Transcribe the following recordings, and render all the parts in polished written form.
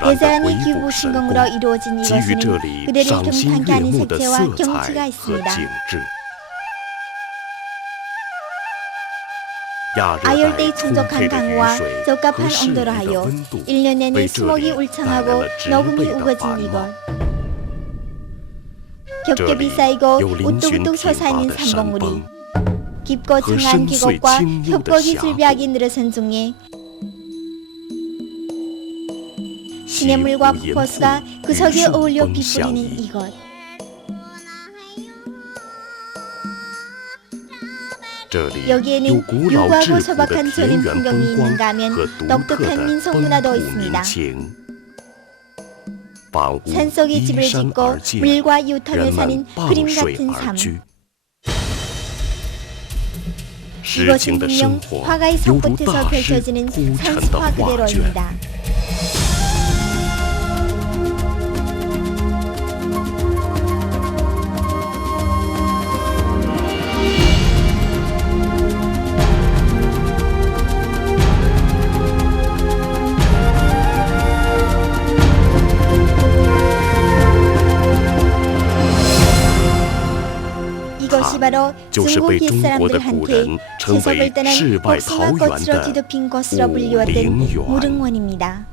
대자연의 기부 신공으로 이루어진 이것은 그대를 경탄케 하는 색채와 경치가 있습니다. 아열대의 충족한 강우와 적합한 온도로 하여 1년 내내 수목이 울창하고 녹음이 우거진 이곳. 겹겹이 쌓이고 우뚝우뚝 솟아있는 산봉우리, 깊고 청한 계곡과 협곡이 즐비하게 늘어선 중에 시냇물과 폭포수가 그 속에 어울려 빛부리는 이곳. 여기에는 유구하고 소박한 전인 풍경이 있는가 하면 독특한 민속문화도 있습니다. 산속에 집을 짓고 물과 유턴을 사는 그림 같은 삶. 이것은 분명 화가의 손끝에서 펼쳐지는 산수화 그대로입니다. 이것이 바로 중국 옛사람들한테 세속을 떠난 복숭아 꽃으로 뒤덮인 곳으로 불리웠던 무릉원입니다.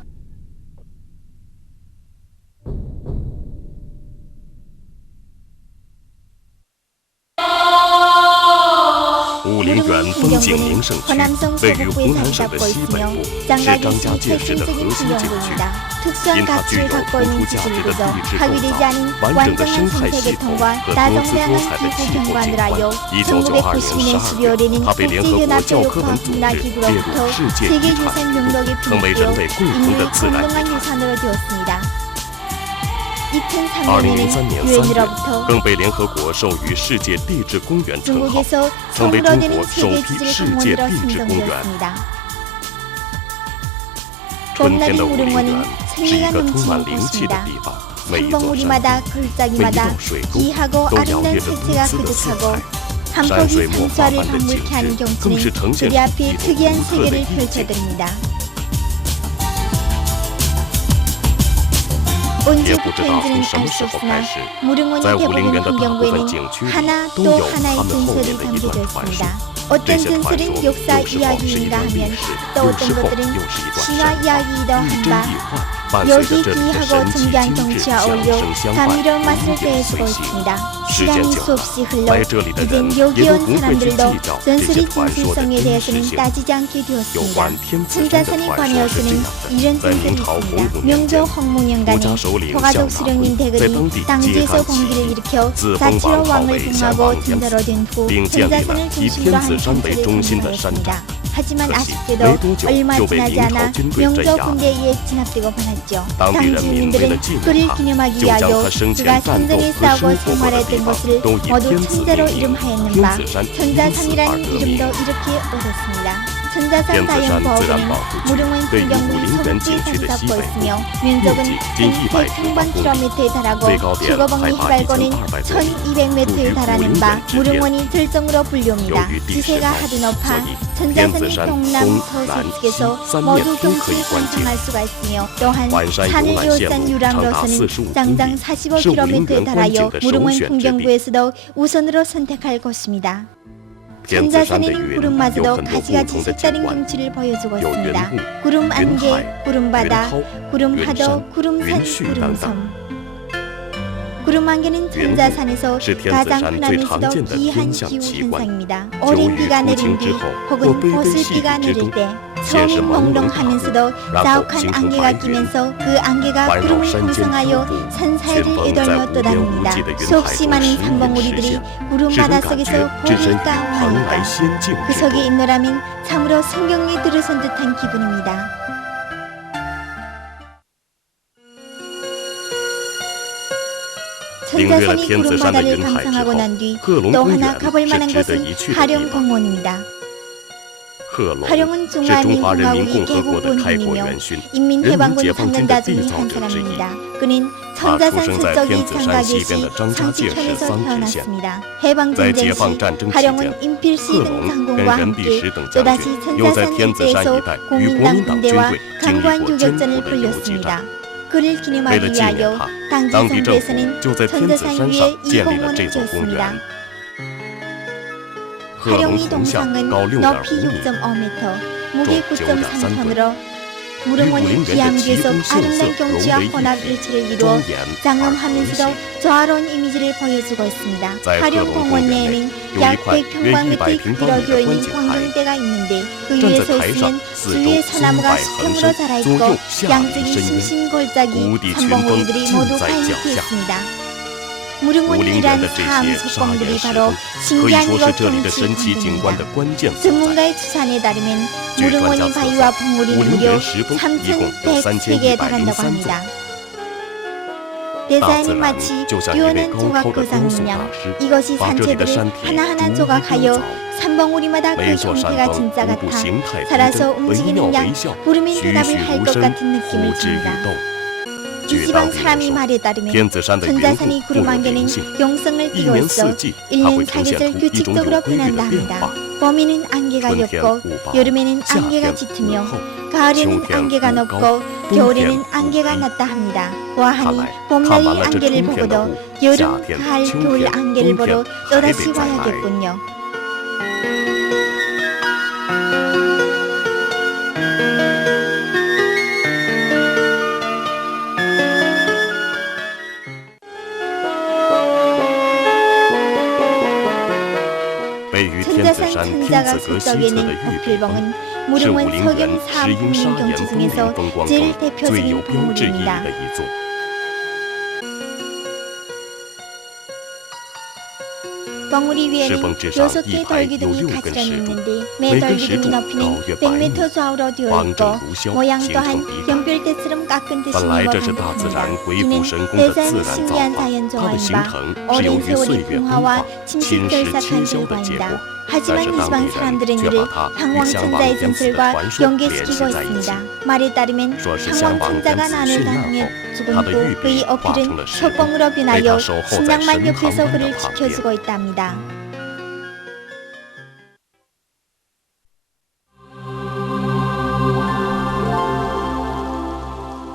무릉원 풍경구는 호남성 서북부에 자리 잡고 있으며 장가기 최신적인 풍경구입니다. 특수한 가치를 갖고 있는 지질구조, 파괴되지 않은 완전한 생태계통과 다동다양한 기후 경관을 하여 1992년 12월에는 국제연합교육과학문화기구로부터 세계유산 명록에 등재되어 인류 공동한 유산으로 되었습니다. 2003년에는 유엔으로부터 중국에서 처음으로 되는 세계지질공원으로 선정되었습니다. 봄날의 무릉원은 생기가 넘치는 곳입니다. 산봉우리마다 골짜기마다 귀하고 아름다운 색채가 그득하고 한 폭이 산수화를 방불케 하는 경치는 우리 앞에 특이한 세계를 펼쳐드립니다. 언제부터인지는 알 수 없으나 무릉원이 대부분 풍경구에는 하나 또 하나의 전설이 담겨져 있습니다. 어떤 전설은 역사 이야기인가 하면 또 어떤 것들은 신화 이야기이기도 한바 여기 귀하고 정겨한 경치와 어울려 감미로운 맛을 더해주고 있습니다. 시간이 수없이 흘러 이젠 여기 온 사람들도 전설의 진실성에 대해서는 따지지 않게 되었습니다. 천자산에 관하여서는 이런 전설이 있습니다. 명조 홍문영간에 포가족 수령님 대근이 당지에서 공기를 일으켜 자치로 왕을 봉하고 진자로 된 후 천자산을 중심으로 한 전설을 전하였습니다. 하지만 아쉽게도 얼마 지나지 않아 명조 군대에 의해 진압되고 말았죠. 당시 주민들은 그를 기념하기 위하여 그가 선전에 싸우고 생활했던 것을 모두 천자로 이름하였는 바 천자산이라는 이름도 이렇게 얻었습니다. 천자산 다연보호구는 무릉원 풍경구의 서북부에 자리 잡고 있으며 면적은 1,100평방킬로미터에 달하고 최고봉의 해발고는 1,200m에 달하는 바 무릉원이 절정으로 불리웁니다. 지세가 하도 높아 천자산의 동남 서서쪽에서 모두 경치를 관찰할 수가 있으며 또한 산을 에워싼 유람로선은 장장 45km에 달하여 무릉원 풍경구에서도 우선으로 선택할 곳입니다. 천자산에는 구름마저도 가지가지 색다른 경치를 보여주고 있습니다. 구름 안개, 구름바다, 구름파도, 구름산, 구름섬. 구름 안개는 천자산에서 가장 흔하면서도 기이한 기후현상입니다. 오랜 비가 내린 뒤 혹은 보슬비가 내릴 때 처음엔 몽롱하면서도 자욱한 안개가 끼면서 그 안개가 구름을 형성하여 산사이를 애돌며 떠다닙니다. 수없이 많은 산봉우리들이 구름 바닷속에서 호흡을 까오합니다. 그 속에 있노라면 참으로 성경에 들어선 듯한 기분입니다. 천자산이 구름바다를 감상하고 난 뒤 또 하나 가볼 만한 것은 하룡공원입니다. 화룡은 중화민공화국의 개국 본인이며 인민해방군 강연다중의 한 사람입니다. 그는 천자산 서쪽의 장가계시 상치천에서 태어났습니다. 해방전쟁 시 화룡은 인필시 등 장군과 함께 또다시 천자산 일대에서 국민당 군대와 강관 교격전을 벌였습니다. 그를 기념하기 위하여 당시 정부에서는 천자산 위에 이 공원을 지었습니다. 화룡이 동상은 높이 6.5m, 무게 9.3톤으로 무릉원이 기암괴속 아름다운 경치와 혼합 일치를 이루어 장엄하면서도 조화로운 이미지를 보여주고 있습니다. 화룡공원 내에는 약 100평방미터 길어져 있는 광경대가 있는데 그 위에 서 있으면 주위의 소나무가 수평으로 자라있고 양쪽이 심심골짜기 삼봉우리들이 모두 하얗게 있습니다. 무릉원이란 사암 석봉들이 바로 신기한 이곳 경치 관계입니다. 전문가의 추산에 따르면 무릉원이 바위와 봉우리는 무려 3,103개에 달한다고 합니다. 대자연이 마치 유연한 조각 거상이며 이것이 산채들을 하나하나 조각하여 삼봉우리마다 그 형태가 진짜 같아 살아서 움직이는 양 부르면 대답을 할 것 같은 느낌을 줍니다. 이 지방 사람이 말에 따르면 천자산이 구름 안개는 용성을 띠고있어 1년 사계절 규칙적으로 변한다 합니다. 봄에는 안개가 겹고 여름에는 안개가 짙으며 가을에는 안개가 높고 겨울에는 안개가 낮다 합니다. 와하니 봄날의 안개를 보고도 여름, 가을, 겨울 안개를 보러 또다시 와야겠군요. 천자산 천자가 서쪽에 있는 어필봉은 무릉원 서경 사암풍림 경치 중에서 제일 대표적인 봉우리입니다. 봉우리 위에는 6개 돌기둥이 가지런히 있는데 매 돌기둥이 높이는 100m 좌우로 되어 있고 모양 또한 연필대처럼 깎은 듯이 모양합니다. 이는 대자연의 신기한 자연 조화인가 오랜 세월의 풍화와 침식 결삭한 결과입니다. 하지만 이 지방 사람들은 이를 항왕천자의 진술과 연계시키고 있습니다. 말에 따르면 항왕천자가 난을 당해 죽은 후 그의 어필은 석봉으로 변하여 신당만 옆에서 그를 지켜주고 있답니다.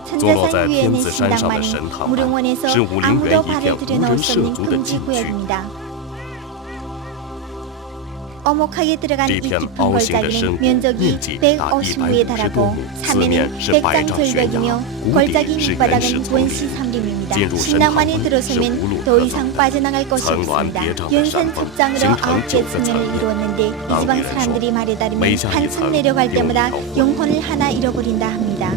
천자산 위에는 신당만은 무릉원에서 아무도 발을 들여놓을 수 없는 금지구역입니다. 오목하게 들어간 이 깊은 골짜기는 면적이 150무에 달하고 사면은 100장 절벽이며 골짜기 밑바닥은 원시 삼림입니다. 신당만에 들어서면 더 이상 빠져나갈 곳이 없습니다. 연산 첩장으로 9개 측면을 이루었는데 이 지방 사람들이 말에 따르면 한층 내려갈 때마다 영혼을 하나 잃어버린다 합니다.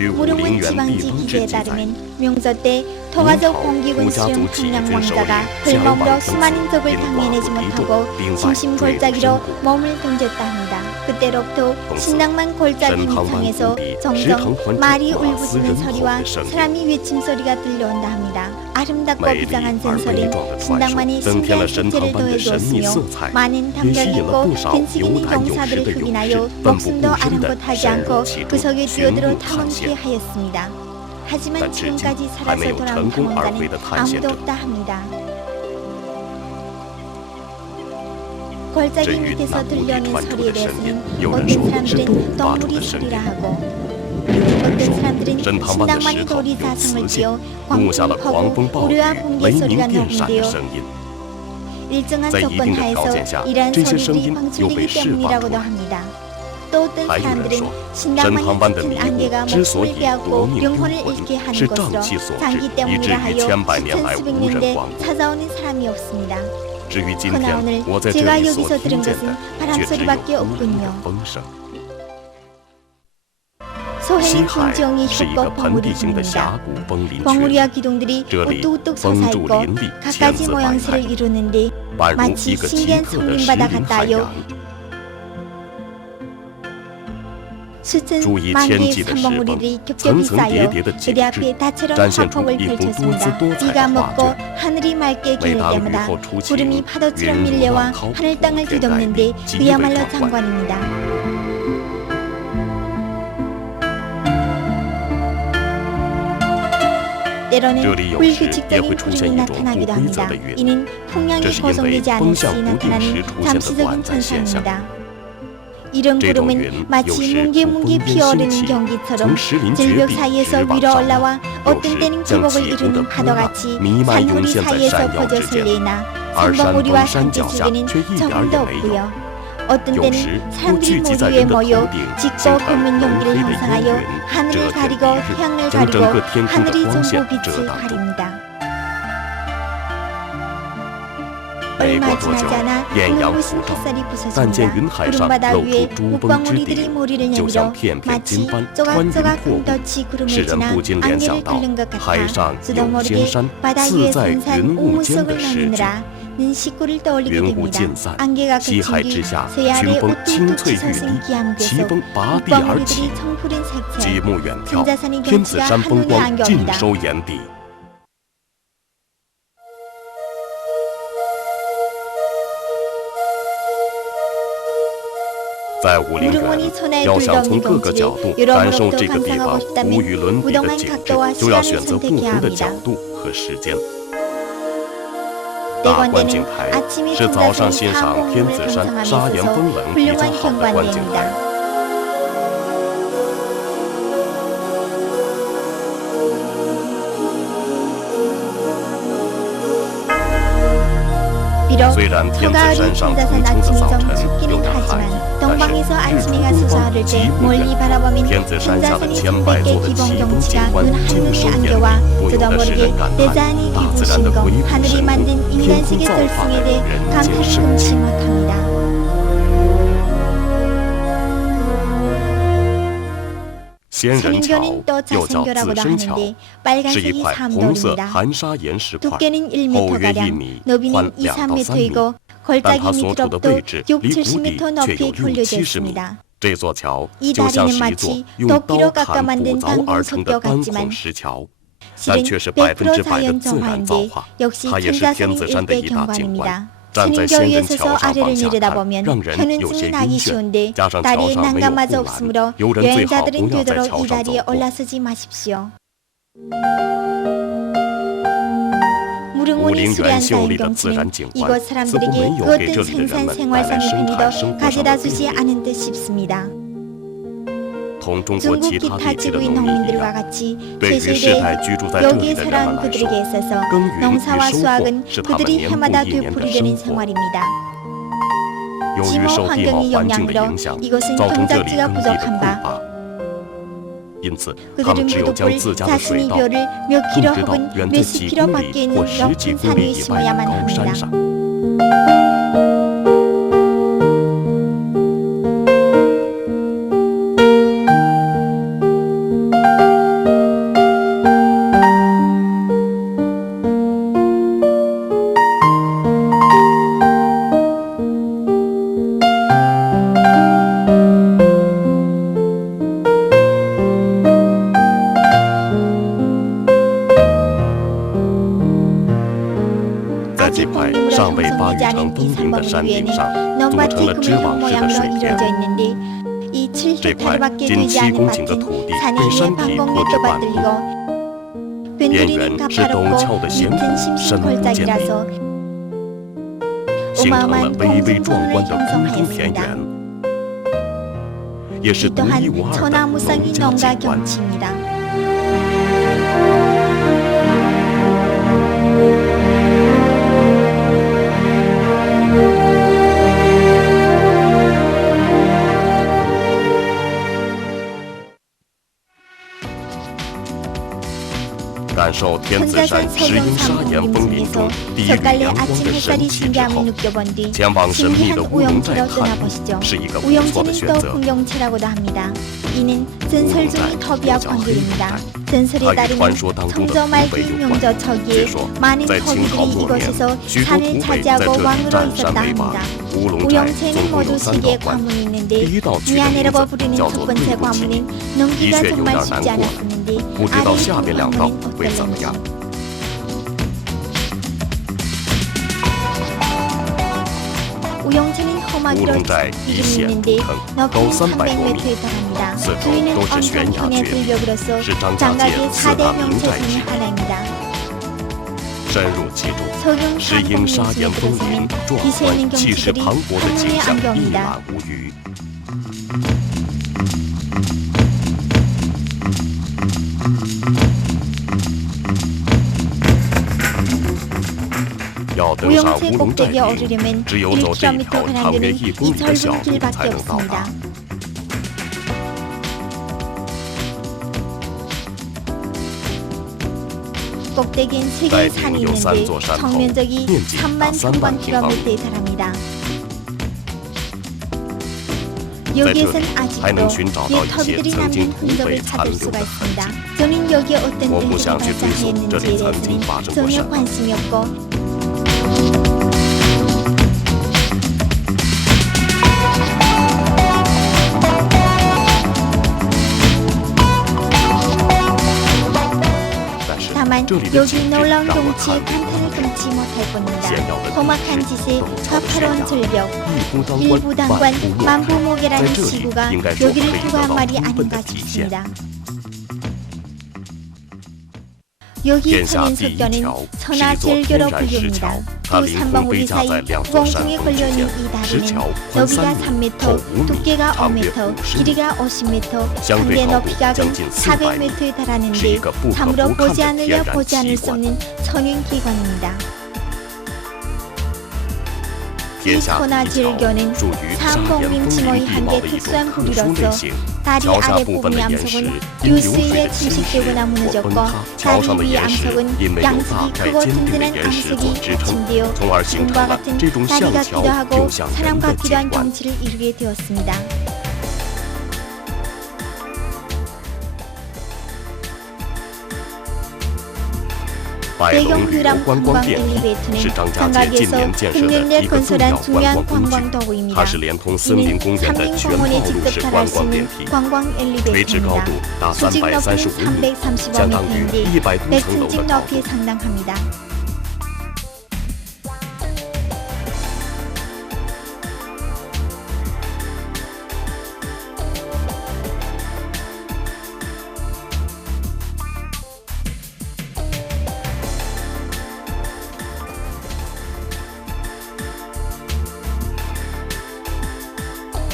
무릉원 지방지 기재에 따르면 명조 때 토가족 공기군 수령 평양왕자가 헐몸으로 수많은 적을 당해내지 못하고 심심골짜기로 몸을 던졌다 합니다. 그때로부터 신당만 골짜기 밑상에서 종종 말이 울부짖는 소리와 사람이 외침 소리가 들려온다 합니다. 아름답고 비장한 전설인 신당만이 신기한 색채를 더해주었으며 많은 담력이 있고 근식 있는 용사들을 흑인하여 목숨도 아랑곳하지 않고 그 속에 뛰어들어 탐험케 하였습니다. 하지만 지금까지 살아서 돌아온 탐험가는 아무도 없다 합니다. 골짜기 밑에서 들려오는 소리에 대해서는 어떤 사람들은 똥물이 소리라 하고 어떤 사람들은 신당만이 돌이 자성을 띄어 광풍, 우려와 번개 소리가 나오는데요. 일정한 조건 하에서 이러한 소리들이 방출되기 때문이라고도 합니다. 또 어떤 사람들은 신당만이 짙은 안개가 목숨을 빼앗고 영혼을 잃게 하는 것으로 장기 때문이라 하여 1700년대 찾아오는 사람이 없습니다. 그러나 오늘 제가 여기서 들은 것은 바람소리밖에 없군요. 소해는 김지영의 협곡 봉우리 중입니다. 봉우리와 기둥들이 우뚝우뚝 솟아있고 갖가지 모양새를 이루는데 마치 신기한 성림바다 같다요. 수천 注意 만 天 개의 际的石 산봉우리를 缝， 겹겹이 层层叠 쌓여 叠的景 그리 致， 앞에 다채로운 展现出 화폭을 一幅多姿 펼쳤습니다. 多彩 비가 的画 먹고 卷。 하늘이 맑게 每 기울 当雨 때마다 后初晴， 구름이 파도처럼 云雾 밀려와 浪涛， 하늘 땅을 天外 뒤덮는데 极为 그야말로 壮观。 장관입니다. 때로는 这里有时也 불규칙적인 会出现 구름이 一种不 나타나기도 规则 합니다. 的云， 이는 这 풍랑이 是因为 고정되지 风 않을 向 시 不定时 나타나는 出现的 잠시적인 短暂现象。 현상입니다. 이런 这种 구름은 云有 마치 时 뭉게뭉게 不分 피어오르는 兴起， 경기처럼 从石林绝 절벽 壁 사이에서 直往 위로 上 올라와 有 어떤 时 때는 像 계곡을 起伏的 이루는 波浪 파도같이 弥漫涌 산허리 现在 사이에서 山腰 퍼져 之间， 설레나 而山 산봉우리와 峰山脚下 산지지기는 却一点儿 조금도 也没有。 없고요. 어떤 有 때는 时又 사람들이 聚集在 모두 人的头 모여 顶， 짙고 形成 검은 浓 연기를 黑的幽 형성하여 云， 하늘을 遮天 가리고 蔽日， 태양을 将整 가리고 个天空 하늘이 的光线 전부 遮 빛을 挡住。 가립니다. 没过 얼마 多久， 지나지 않아 艳阳 눈부신 普照， 햇살이 但见 부서집니다. 云海上 구름바다 露 위에 出珠峰之 물방울이들이 顶， 머리를 就像 내밀어 片片金 마치 斑穿云 조각조각 破雾， 덩치 使 구름을 人 지나 不禁联 안개를 想到 뚫는 것 海 같아 上 수도 有 모르게 仙山， 바다 自 위에 在 산산 云雾间 오무석을 的诗句。 나누느라 는 식구를 떠올리게 云雾 됩니다. 尽散， 안개가 西海 그친 之 뒤 下， 쇠아래 群峰 옷도 青翠 뚝 欲 솟은 滴， 기암 奇 궤속 峰拔地而起， 물방울들이 청푸른 색채 极目远眺， 금자산의 天子 경치가 山风 한눈에 光尽 안겨옵니다. 收眼底。 在武陵源， 무릉원이 손에 要想 들려오는 从各个角 경치를 度感受 유럽으로부터 这个地方 감상하고 无 싶다면 与伦比的 부동한 景致， 각도와 就要 시간을 选择不 선택해야 同的 합니다. 角度和时间。大观景 때관대는 台 아침에 是早上 금자산이 欣赏天子 사홍문을 山沙岩 경성하며 峰棱比较 훌륭한 好的观景台。 경관대입니다. 비록 虽然天子 서가을이 山上 금자산 初秋的 아침이 早 좀 晨 춥기는 有点寒， 하지만 但是 동방에서 日 아침해가 出东方 솟아오를 极 때 目 멀리 远， 바라보면 天子山下的 금자산이 千百座 300개 的 기본 奇峰景 경치가 观 눈 尽 한눈에 收眼 안겨와 底，不由 저도 得使 모르게 人感叹 대단히 大自然的 기쁘신 鬼 것 斧 하늘이 神工， 만든 天空 인간식의 造化的 결승에 대해 人间 감탄을 圣 금치 迹。 못합니다.仙人桥 천인교는 또 又叫自 자생교라고도 生桥， 하는데 是一 빨간색이 块红色 삼돌입니다. 含沙岩石块， 두께는 厚约 1m가량, 1米， 너비는 宽 2, 2到3米， 3m이고 但它 골짜기 所处的 밑으로부터 位置 6, 离谷底 70m 却 높이 有6、 올려져 70米。 있습니다. 这座桥 이 就像 다리는 是一座 마치 用 도끼로 刀 깎아 砍 만든 补凿而成的 당근석뼈 单 같지만 孔石桥，但 실은 却是 100% 100%的 자연 自然造 정화인데 化， 역시 它也是 천자산 天子山的 일대 一大景观。 경관입니다. 站在仙 천인교 人 위에 桥 서서 上 아래를 往下看， 내려다보면 让人有 편은 些 숨이 나기 晕眩。 쉬운데 加上桥 다리에 上没有 난간마저 护栏， 없으므로 游人最好 여행자들은 不要在 되도록 桥 이 上走 다리에 过。 올라서지 마십시오. 武 무릉원이 陵源 수려한 秀丽的 자연 自然 경치는 景 이곳 观，似乎 사람들에게 没有给 그 这 어떤 里的人 생산 们带 생활 来生 산업편이도 产生活上 가져다 的便 주지 利。 않은 듯 싶습니다. 同中国 중국 其他 기타 地区的 지구인 农民一 농민들과 样， 같이 对于世 세세대 代居住在这里 여기에 的人 살아온 们来说， 그들에게 있어서 耕耘与 농사와 收获 수확은 是他们 그들이 年复 해마다 一年的 되풀이되는 生活。 생활입니다. 由于 지모 受地貌 환경의 环境的 영향으로 影响， 이곳은 造成这里 경작지가 耕地的 부족한 匮 바 乏，因此他 그들은 们只有将 무릎을 自家的水 자신의 稻 벼를 몇 种 킬로 植到 혹은 远在 몇십 几 킬로 公 밖에 里 있는 或十几 높은 公里 산에 以外的 심어야만 高山 합니다. 上。 在这块尚未发育成峰林的山顶上，组成了织网式的水田。这块近7公顷的土地被山体坡至半部，边缘是陡峭的险谷，深不见底，形成了巍巍壮观的宫中田园，也是独一无二的 천하무쌍이 农家 농가 景观。 경치입니다. 感受天子山石英砂岩峰林中第一缕阳光的神奇之后，前往神秘的乌龙寨探路是一个不错的选择。 우영채라고도 합니다. 이는 전설 중의 터비와 관계입니다. 전설에 따르면 청저 말기 명저 초기에 많은 터비들이 이곳에서 산을 차지하고 왕으로 있었다 합니다. 우영채는 모두 3개의 관문이 있는데 미아네라고 부르는 첫 번째 관문은 넘기가 정말 쉽지 않았었는데 아래 관문은 어떨는지. 우영채는 험하기로 이름이 있는데 높이는 300m에 달합니다. 주위는 엄청 편의 들녘으로서 장각의 4대 명체 중의 하나입니다. 深入其中， 석영 石英砂岩 산봉 峰林 들어서는 壮 기세 观 있는 气势 경치들이 磅礴的景 한눈에 象一 안겨옵니다. 览无余。 要登上 우영채 乌龙寨 꼭대기에 顶， 오르려면 只有走这一 1km 条长 가량되는 约1 이 公里的小 넓은 路 길밖에 才能到达。 없습니다. 꼭대기엔 3개의 산이 있는데 정면적이 3만 평방킬로미터에 달합니다. 여기에선 아직도 옛 터비들이 남긴 흔적을 찾을 수가 있습니다. 저는 여기에 어떤 일들이 발생했는지에 대해서는 전혀 관심이 없고 다만 여기 놀라운 경치에 감탄을 금치 못할 뿐입니다. 험악한 지세, 가파로운 절벽, 일부단관, 만부모계라는 지구가 여기를 부과한 말이 아닌가 싶습니다. 여기 천연석교는 천하절교로 불립니다. 두 산봉우리 사이 공중에 걸려있는 이 다리는 너비가 3m, 두께가 5m, 길이가 50m, 상대 높이가 근 400m에 달하는데 참으로 보지 않으려 보지 않을 수 없는 천연기관입니다. 이 천하절교는 산봉림칭호의 한계 특수한 부리로서 다리 아래 부분의 암석은 유수일에 침식되거나 무너졌고 다리 위 암석은 양식이 크고 든든한 암석이 받침되어 지금과 같은 다리 같기도 하고 사람 같기도 한 경치를 이루게 되었습니다. 배경 유람 관광 엘리베이터는 장각에서 흑년대 건설한 중요한 관광 도구입니다. 이는 삼림공원에 직접 탈할 수 있는 관광 엘리베이터입니다. 수직 높이는 335m인데 100층 높이에 상당합니다.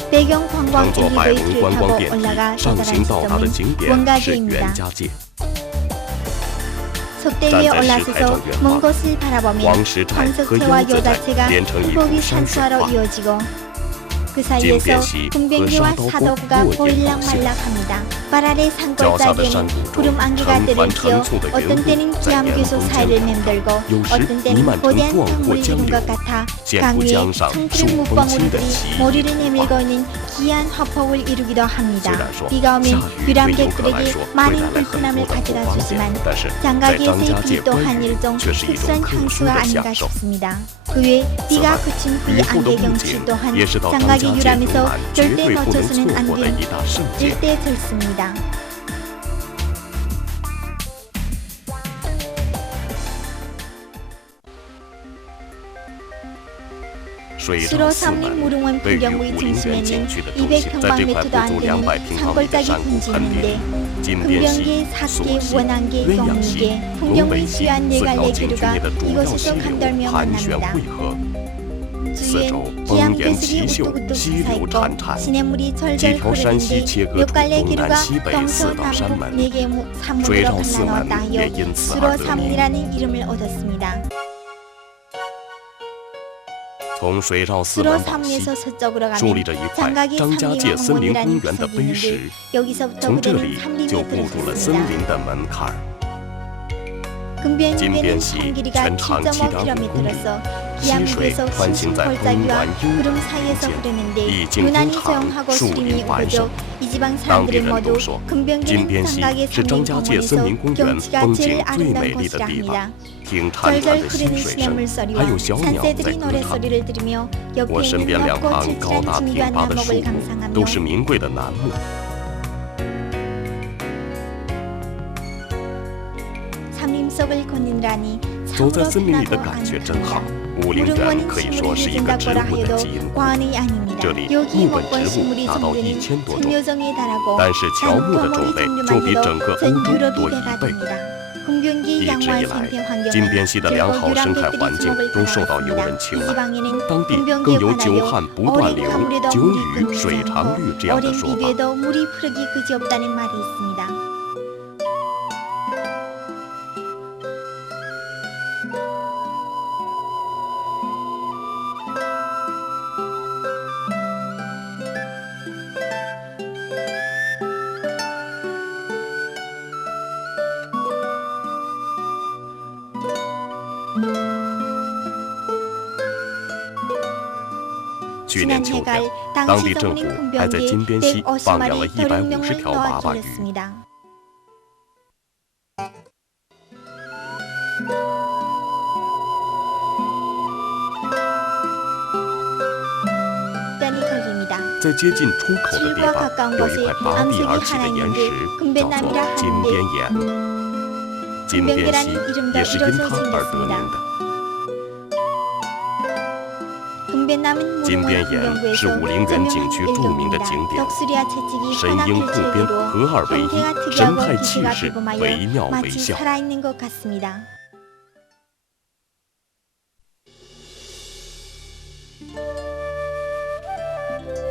배경 관광 엘리베이터를 타고 올라가 도달한 지점은 원가지입니다. 석대 위에 올라서서 먼 곳을 바라보면 황석태와 요다채가 폭이 산수화로 이어지고 그 사이에서 궁백리와 사도구가 보일락말락합니다. 발 아래 산골짜기에는 구름 안개가 내려지어 어떤 때는 기암괴소 사이를 맴돌고 어떤 때는 거대한 탕물을 이룬 것 같아 강 위에 청푸른 물방울들이 머리를 내밀고 있는 기이한 화폭을 이루기도 합니다. 비가 오면 유람객들에게 많은 불편함을 가져다 주지만 장각에서의 비 또한 일종 특수한 향수가 아닌가 싶습니다. 그 외 비가 그친 후의 안개 경치 또한 장각의 유람에서 절대 놓쳐서는 안 되는 일대 절수입니다. 수로 삼림 무릉원 풍경의 중심에는 200평방미터도 안 되는 산골짜기 분지인데 풍경계, 사계, 원안계, 영리계, 풍경의 주요한 4갈래 기류가 이곳에서 간돌며 만납니다. 주위엔 기암괴석이 우뚝우뚝 솟아있고 시냇물이 절절 흐르는데 몇 갈래 기류가 동서남북 4개 산문으로 갈라놓았다 하여 수로 삼림이라는 이름을 얻었습니다. 수로 삼리에서 서쪽으로 가면 장각의 삼림원이라는 구석이 있는데 여기서부터 그대는 삼림에 들어섰습니다. 金边溪全长7.5公里，溪水穿行在峰峦幽谷间，已经工厂树林繁盛。当地人都说，金边溪是张家界森林公园风景最美丽的地方。听潺潺的溪水声，还有小鸟在歌唱。我身边两旁高大挺拔的树木，都是名贵的楠木。走在森林里的感觉真好。武陵源可以说是一个植物的基因库，这里木本植物达到1000多种，但是乔木的种类就比整个欧洲多1倍。一直以来，金边溪的良好生态环境都受到游人青睐，当地更有“久旱不断流，久雨水长绿”这样的说法。去年秋天，当地政府还在金边溪放养了150条娃娃鱼。在接近出口的地方，有一块拔地而起的岩石，叫做金边岩。金边溪也是因它而得名的。金边岩是武陵源景区著名的景点，神鹰护边，合二为一，神态气势，惟妙惟肖。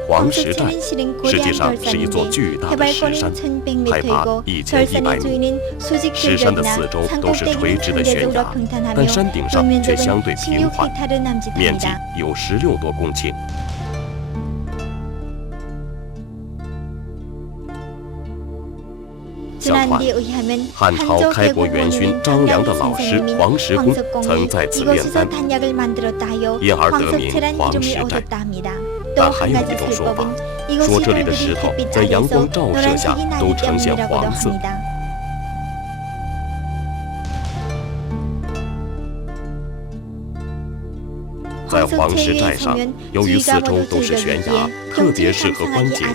黄石寨实际上是一座巨大的石山，海拔1100米。石山的四周都是垂直的悬崖，但山顶上却相对平缓，面积有16多公顷。相传，汉朝开国元勋张良的老师黄石公曾在此炼丹，因而得名黄石寨。但还有一种说法，说这里的石头在阳光照射下都呈现黄色。在黄石寨上，由于四周都是悬崖，特别适合观景，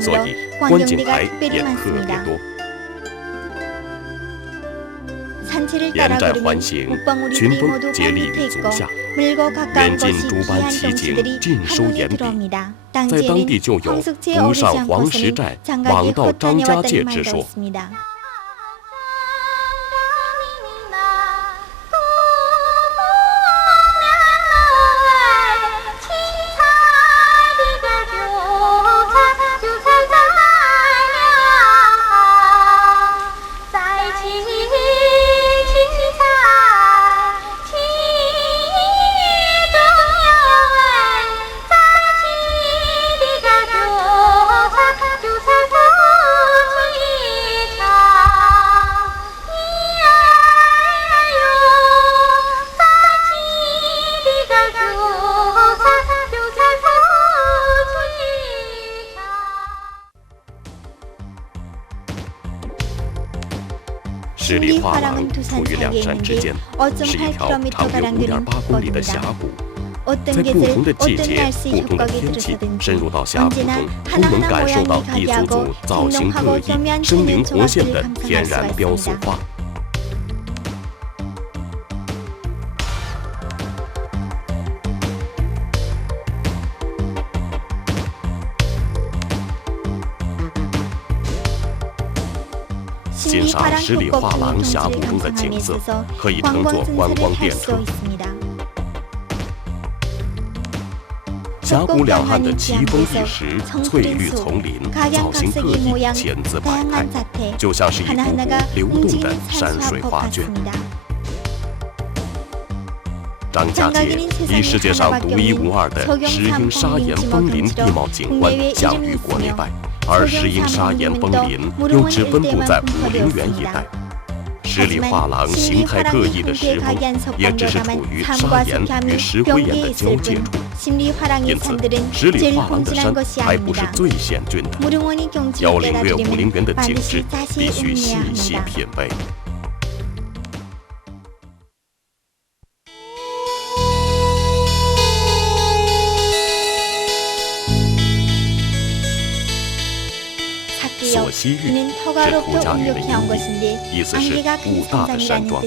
所以观景台也特别多。沿寨环行，群峰皆立于足下，远近诸般奇景尽收眼底。在当地就有“不上黄石寨，枉到张家界”之说。十里画廊处于两山之间，是一条长约5.8公里的峡谷。在不同的季节、不同的天气，深入到峡谷中，都能感受到一组组造型各异、生灵活现的天然雕塑画。欣赏十里画廊峡谷中的景色，可以乘坐观光电车。峡谷两岸的奇峰异石、翠绿丛林，造型各异，千姿百态，就像是一幅幅流动的山水画卷。张家界以世界上独一无二的石英砂岩崩林地貌景观享誉国内外。而石英砂岩崩林又只分布在武陵源一带，十里画廊形态各异的石峰，也只是处于砂岩与石灰岩的交界处，因此十里画廊的山还不是最险峻的。要领略武陵源的景致，必须细细品味。 索溪玉是土家语的音译，意思是雾大的山庄。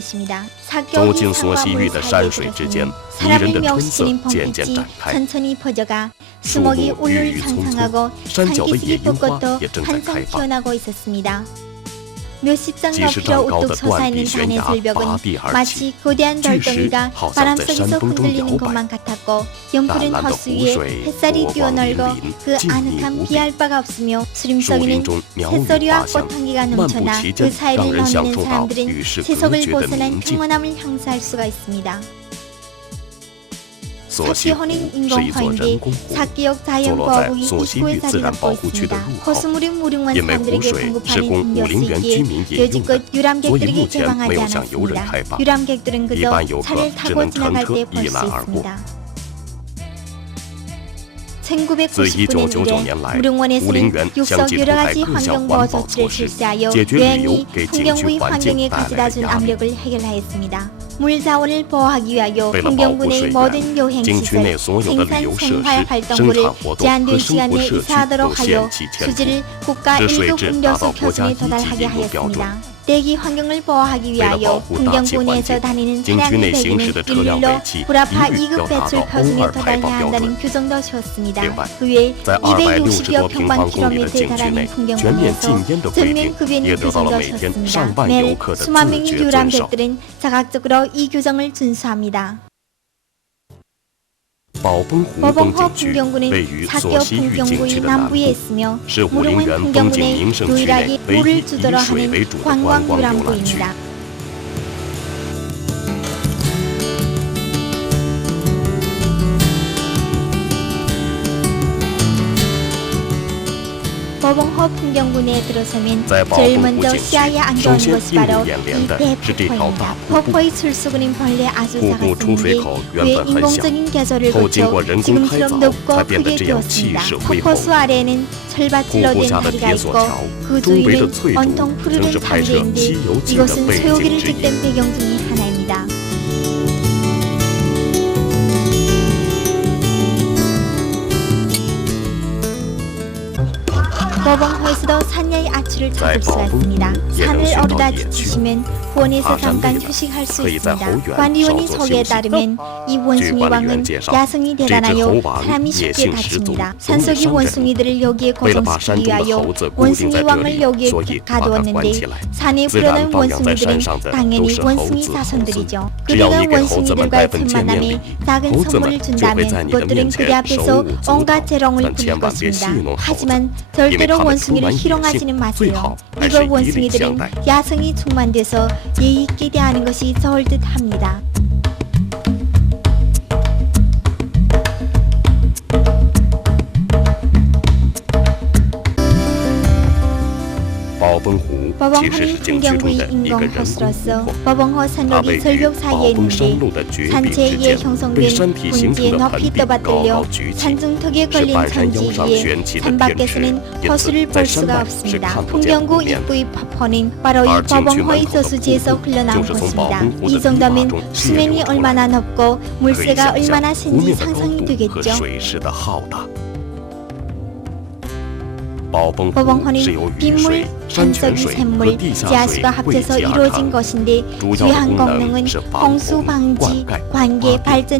走进索溪玉的山水之间，迷人的春色渐渐展开，树木郁郁葱葱，山脚的野樱花也正在开放。几十丈高的断壁悬崖拔地而起，巨石好像在山风中摇摆。淡蓝的湖水波光粼粼，静谧无比。树林中鸟语花香，漫步其间，让人享受到与世隔绝的宁静。 索溪湖是一座人工湖，坐落在索溪玉自然保护区的入口。因为湖水是供武陵源居民饮用的，所以目前没有向游人开放，一般游客只能乘车一览而过。 自1999年来，武陵源相继出台各项环保措施，解决旅游给景区环境带来的压力。为了保护水源，景区内所有的旅游设施、生产活动和生活社区都限期迁出，使水质达到国家1级饮用标准。 为了保护大气环境，景区内行驶的车辆尾气一律要达到O2排放标准。另外，在260多平方公里的景区内，全面禁烟的规定也得到了每天上万游客的自觉遵守。 宝崩湖风景区位于索溪玉景区的南部，是武陵源风景名胜区内唯一以水为主的观光游览区。 在宝崩湖景区，首先映入眼帘的是这条大瀑布。瀑布出水口原本很小，后经过人工开凿，才变得这样气势恢宏。瀑布下的铁索桥，周围的翠竹，正是拍摄《西游记》的背景之一。 버벙호에서도 산야의 아추를 찾을 수가 있습니다. 산을 오르다 지치시면 원에서 잠깐 휴식할 수 있습니다. 관리원이 소개에 따르면 이 원숭이 왕은 야성이 대단하여 사람이 쉽게 다칩니다. 산속의 원숭이들을 여기에 고정시키기 위하여 원숭이 왕을 여기에 가두었는데 산에 불어난 원숭이들은 당연히 원숭이 자손들이죠. 그들과 원숭이들과의 첫 만남에 작은 선물을 준다면 그것들은 그들 앞에서 온갖 재롱을 부릴 것입니다. 하지만 절대로 원숭이를 희롱하지는 마세요. 이걸 원숭이들은 야성이 충만돼서 예의 있게 대하는 것이 좋을 듯합니다. 宝崩湖其实是景区中的一个人工湖泊，它位于宝崩山路的绝壁之间，被山体形成的盆地高高举起，是半山腰上悬起的天池，因此在山外是看不见湖面的。而景区门口的瀑布就是从宝崩湖的堤坝中泄流出来的，可以想象湖面的高度和水势的浩大。 宝崩湖是由雨水、山泉水和地下水汇集而成，主要的功能是防洪、灌溉、发电。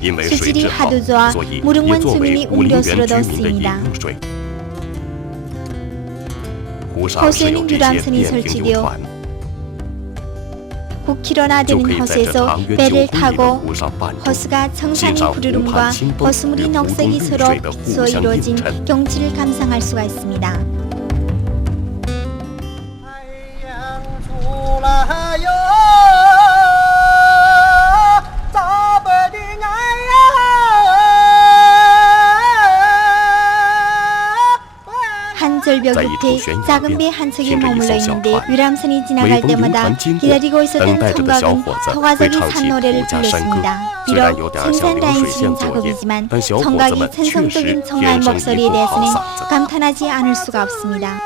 因为水质好，所以也作为武陵源居民的饮用水。湖上设有这些电瓶游船， 9km나 되는 호수에서 배를 타고 호수가 청산이 푸르름과 호수물이 녹색이 서로 이루어진 경치를 감상할 수가 있습니다. 한 절벽 끝에 작은 배 한 척이 머물러 있는데 유람선이 지나갈 때마다 기다리고 있었던 청각은 서가석이 산 노래를 불렀습니다. 비록 생산라인 시인 작업이지만 청각이 천성적인 청가의 목소리에 대해서는 감탄하지 않을 수가 없습니다.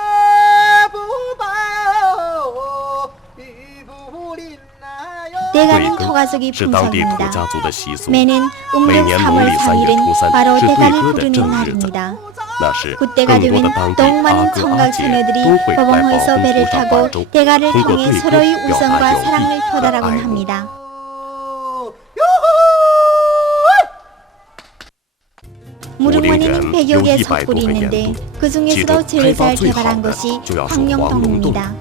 대가는 토가석이 풍속입니다. 매년 음력 3월 4일은 바로 대가를 부르는 날입니다. 그때가 되면 너무 많은 청각 처녀들이 법원에서 배를 타고 대가를 통해 서로의 우정과 사랑을 표달하곤 합니다. 무릉원에는 100여 개 석굴이 있는데 그 중에서도 제일 잘 개발한 것이 황룡동입니다.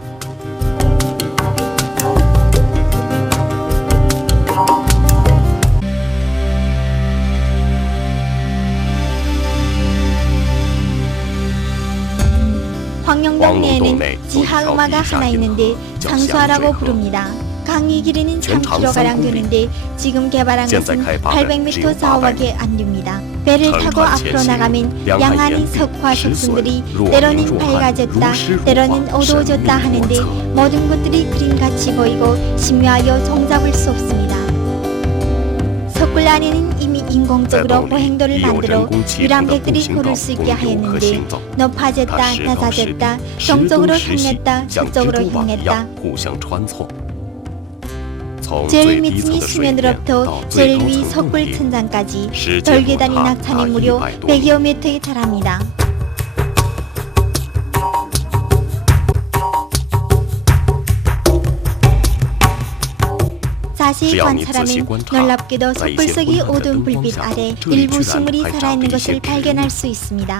황룡동 내에는 지하음마가 하나 있는데 장수하라고 부릅니다. 강이 길이는 3km가량 되는데 지금 개발한 것은 800m 좌우밖에 안 됩니다. 배를 타고 앞으로 나가면 양안의 석화 석순들이 때로는 밝아졌다 때로는 어두워졌다 하는데 모든 것들이 그림같이 보이고 신묘하여 종잡을 수 없습니다. 석굴 안에는 이미 인공적으로 보행도를 만들어 유람객들이 걸을 수 있게 하였는데 높아졌다 낮아졌다 동쪽으로 향했다 서쪽으로 향했다 제일 밑이 수면으로부터 제일 위 석굴 천장까지 돌계단이 낙차는 무려 100여 미터에 달합니다. 자세히 관찰하면 놀랍게도 석굴석이 어두운 불빛 아래 일부 식물이 살아있는 것을 발견할 수 있습니다.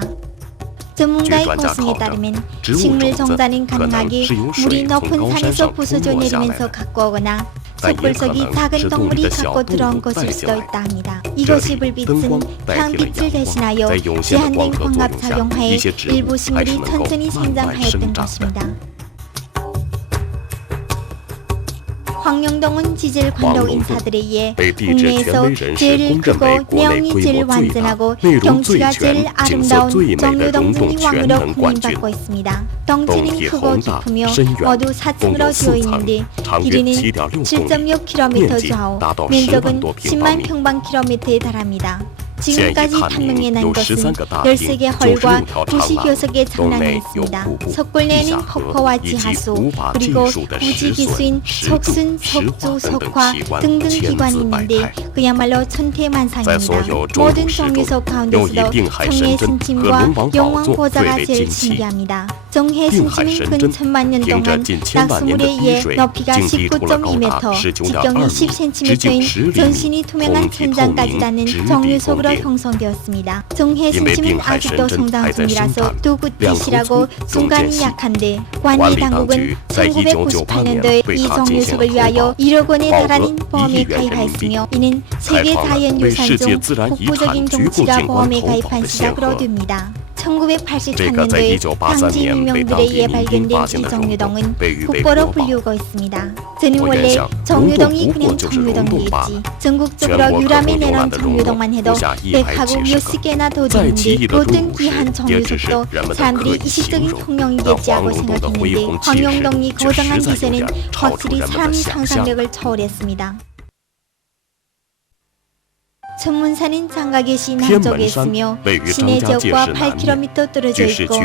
전문가의 고증에 따르면 식물 정자는 가능하게 물이 높은 산에서 부서져 내리면서 갖고 오거나 석굴석이 작은 동물이 갖고 들어온 것일 수도 있다 합니다. 이것이 불빛은 태양빛을 대신하여 제한된 광합 작용하에 일부 식물이 천천히 생장하였던 것입니다. 황룡동은 지질 관록 인사들에 의해 국내에서 제일 크고 내용이 제일 완전하고 경치가 제일 아름다운 정유동산이 왕으로 공인받고 있습니다. 동지는 크고 깊으며 모두 4층으로 되어 있는데 길이는 7.6km 좌우, 면적은 10만 평방킬로미터에 달합니다. 지금까지 탐명해 난 것은 13개 헐과 96개 장난이 있습니다. 석굴 내에는 폭포와 지하수, 그리고 부지기수인 석순, 석주, 석화 등등 기관이 있는데 그야말로 천태만상입니다. 모든 정유석 가운데서도 정해 승침과 영왕 보좌가 제일 신기합니다. 정해 승침은 근 1000만 년 동안 낙수물에 의해 높이가 19.2m, 직경이 10cm인 전신이 투명한 천장까지 닿는 정유석으로 형성되었습니다. 정해 승침은 아직도 성장 중이라서 두굿빛이라고 순간이 약한데 관리 당국은 1998년도에 이 정유석을 위하여 1억 원에 달하는 보험에 가입하였으며 이는 세계 자연유산 중 국부적인 정치가 보험에 가입한 시작으로 됩니다. 1983년도에 당지 유명들에 의해 발견된 이 정유동은 국보로 불리우고 있습니다. 저는 원래 정유동이 그냥 정유동이겠지. 전국적으로 유람에 내놓은 정유동만 해도 100하고 몇십 개나 더 되는데 모든 귀한 정유석도 사람들이 이식적인 통용이겠지 하고 생각했는데 황룡동이 고장한 기세는 확실히 사람 상상력을 초월했습니다. 천문산은 장각의 시 남쪽에 있으며 시내 지역과 8km 떨어져 있고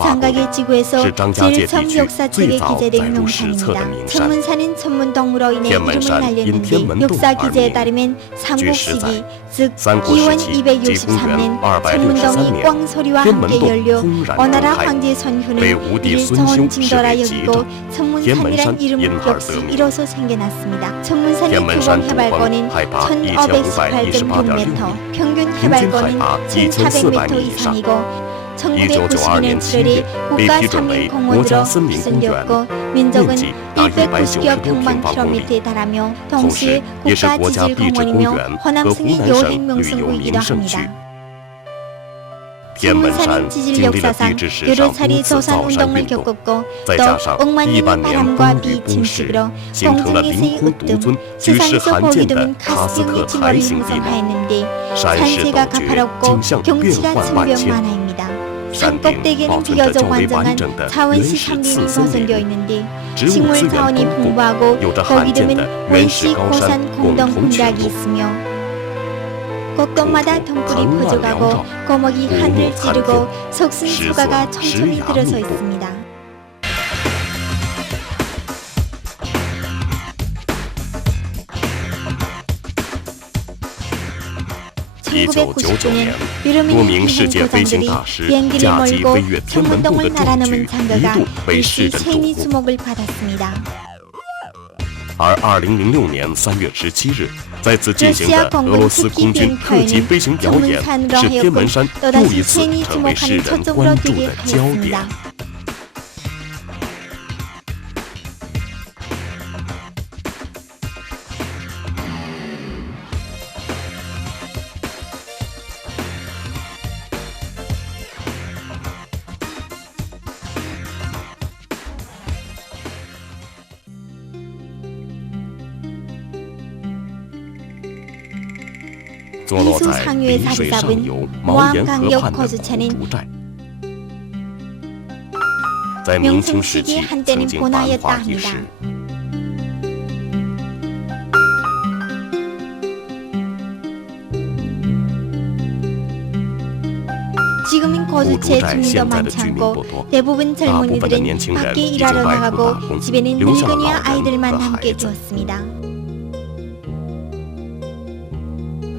장각의 지구에서 제일 처음 역사책에 기재된 명산입니다. 천문산은 천문동으로 인해 이름을 날렸는데 역사 기재에 따르면 삼국시기 즉 기원 263년 천문동이 꽝소리와 함께 열려 오나라 황제 선효는 이를 좋은 징조라 여기고 천문산이란 이름 역시 이로써 생겨났습니다. 천문산의 표본 해발고는 1518.6m, 평균 해발고는 1400m 이상이고 1992년 7월에 국가산림공원으로 지정되었고 면적은 190여 평방킬로미터에 달하며 동시에 국가지질공원이며 호남성의 여행명승구이기도 합니다. 천문산은 지질 역사상 여러 차례 조산운동을 겪었고 또 억만년의 바람과 비 침식으로 동정에서의 으뜸, 세상에서 보기 드문 가스병의 징후를 형성하였는데 산세가 가파롭고 경치가 천변만화입니다. 산 꼭대기에는 비교적 완전한 차원시 산림이 보존되어 있는데 식물 자원이 풍부하고 거기 드문 원시 고산 공동 군락이 있으며 곳곳마다 동굴이 퍼져가고 거목이 하늘을 찌르고 석순수가가 촘촘히 들어서 있습니다. 1999년 유럽인 비행고장들이 비행기를 몰고 청문동을 날아넘은 장가가 일시 세미 주목을 받았습니다. 而2006年3月17日，在此进行的俄罗斯空军特级飞行表演，使天门山又一次成为世人关注的焦点。 坐落在洱水上游毛岩河畔的古竹寨，在明清时期曾经繁华一时。 지금은 거주지에 주민도 많지 않고 대부분 젊은이들은 밖에 일하러 나가고 집에는 늙은이와 아이들만 남게 되었습니다.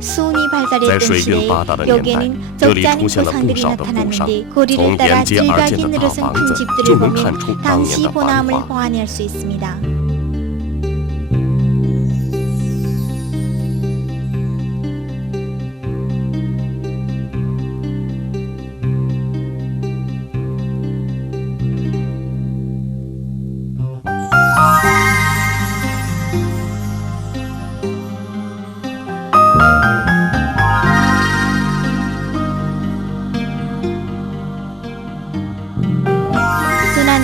수온이 발달했던 시대에 여기에는 적지 않은 고산들이 나타났는데 거리를 따라 질각이 늘어선 큰 집들을 보면 당시 호남을 보아낼 수 있습니다.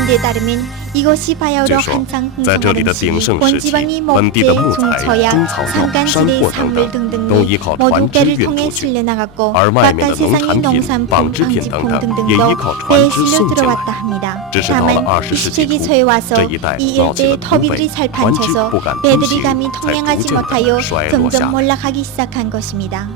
에 따르면 이곳이 바야흐로 한창 흥성하던 시기 원지방이 목재, 중처야, 산간지대, 산물 등등이 모두 배를 통해 실려나갔고 바깥 세상의 농산품, 방지품 등등도 배실로 들어왔다 합니다. 다만 20세기 초에 와서 이 일대에 토비들이 살판쳐서 배들이 감히 통행하지 못하여 점점 몰락하기 시작한 것입니다.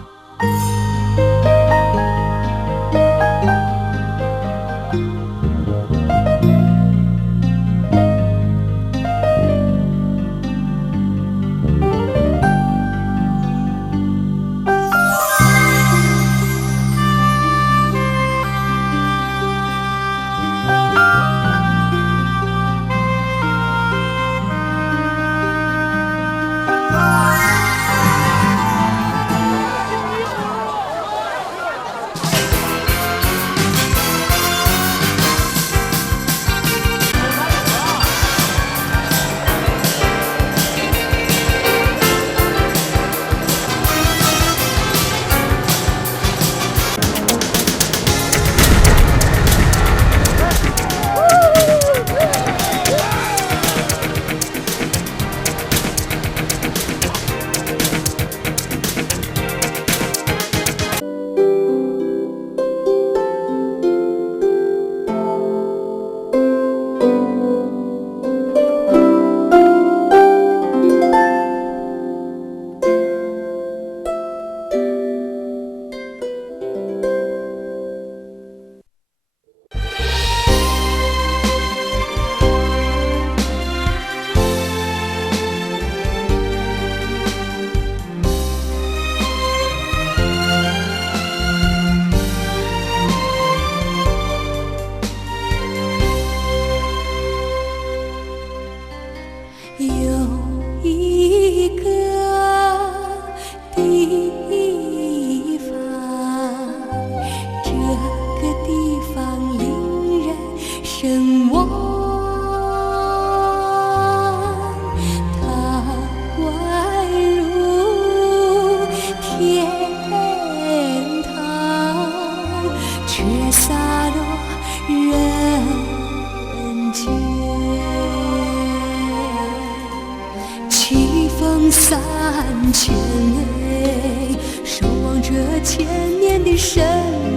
守望着千年的神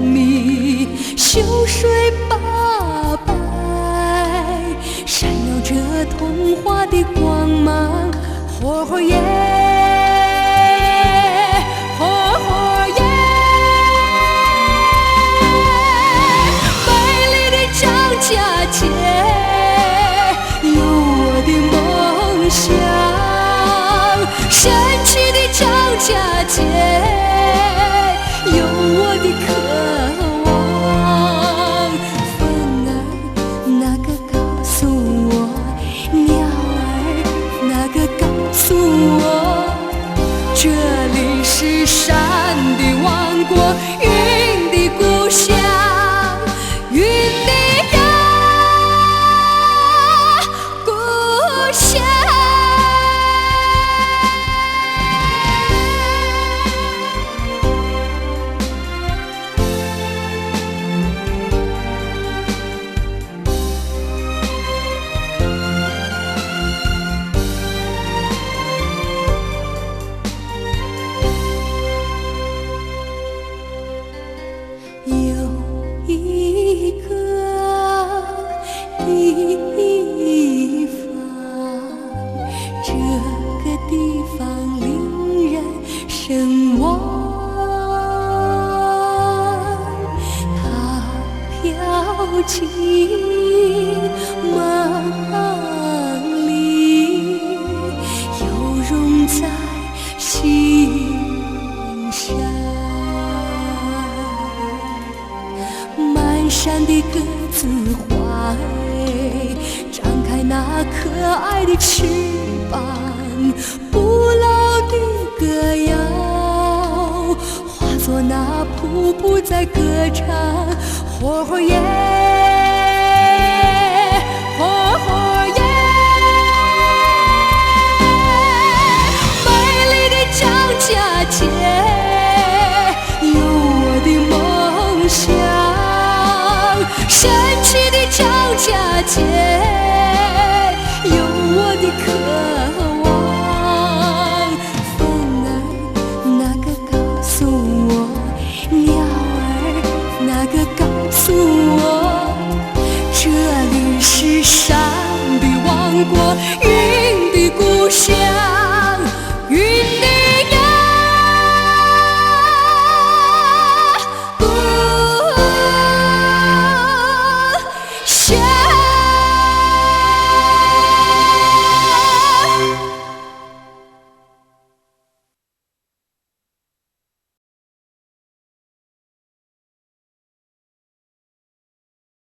秘，秀水子怀，张开那可爱的翅膀，不老的歌谣，化作那瀑布在歌唱，火火耶，火火耶。美丽的张家界，有我的梦想，神奇的张家界，有我的渴望。风儿那个告诉我，鸟儿那个告诉我，这里是山的王国，云的故乡。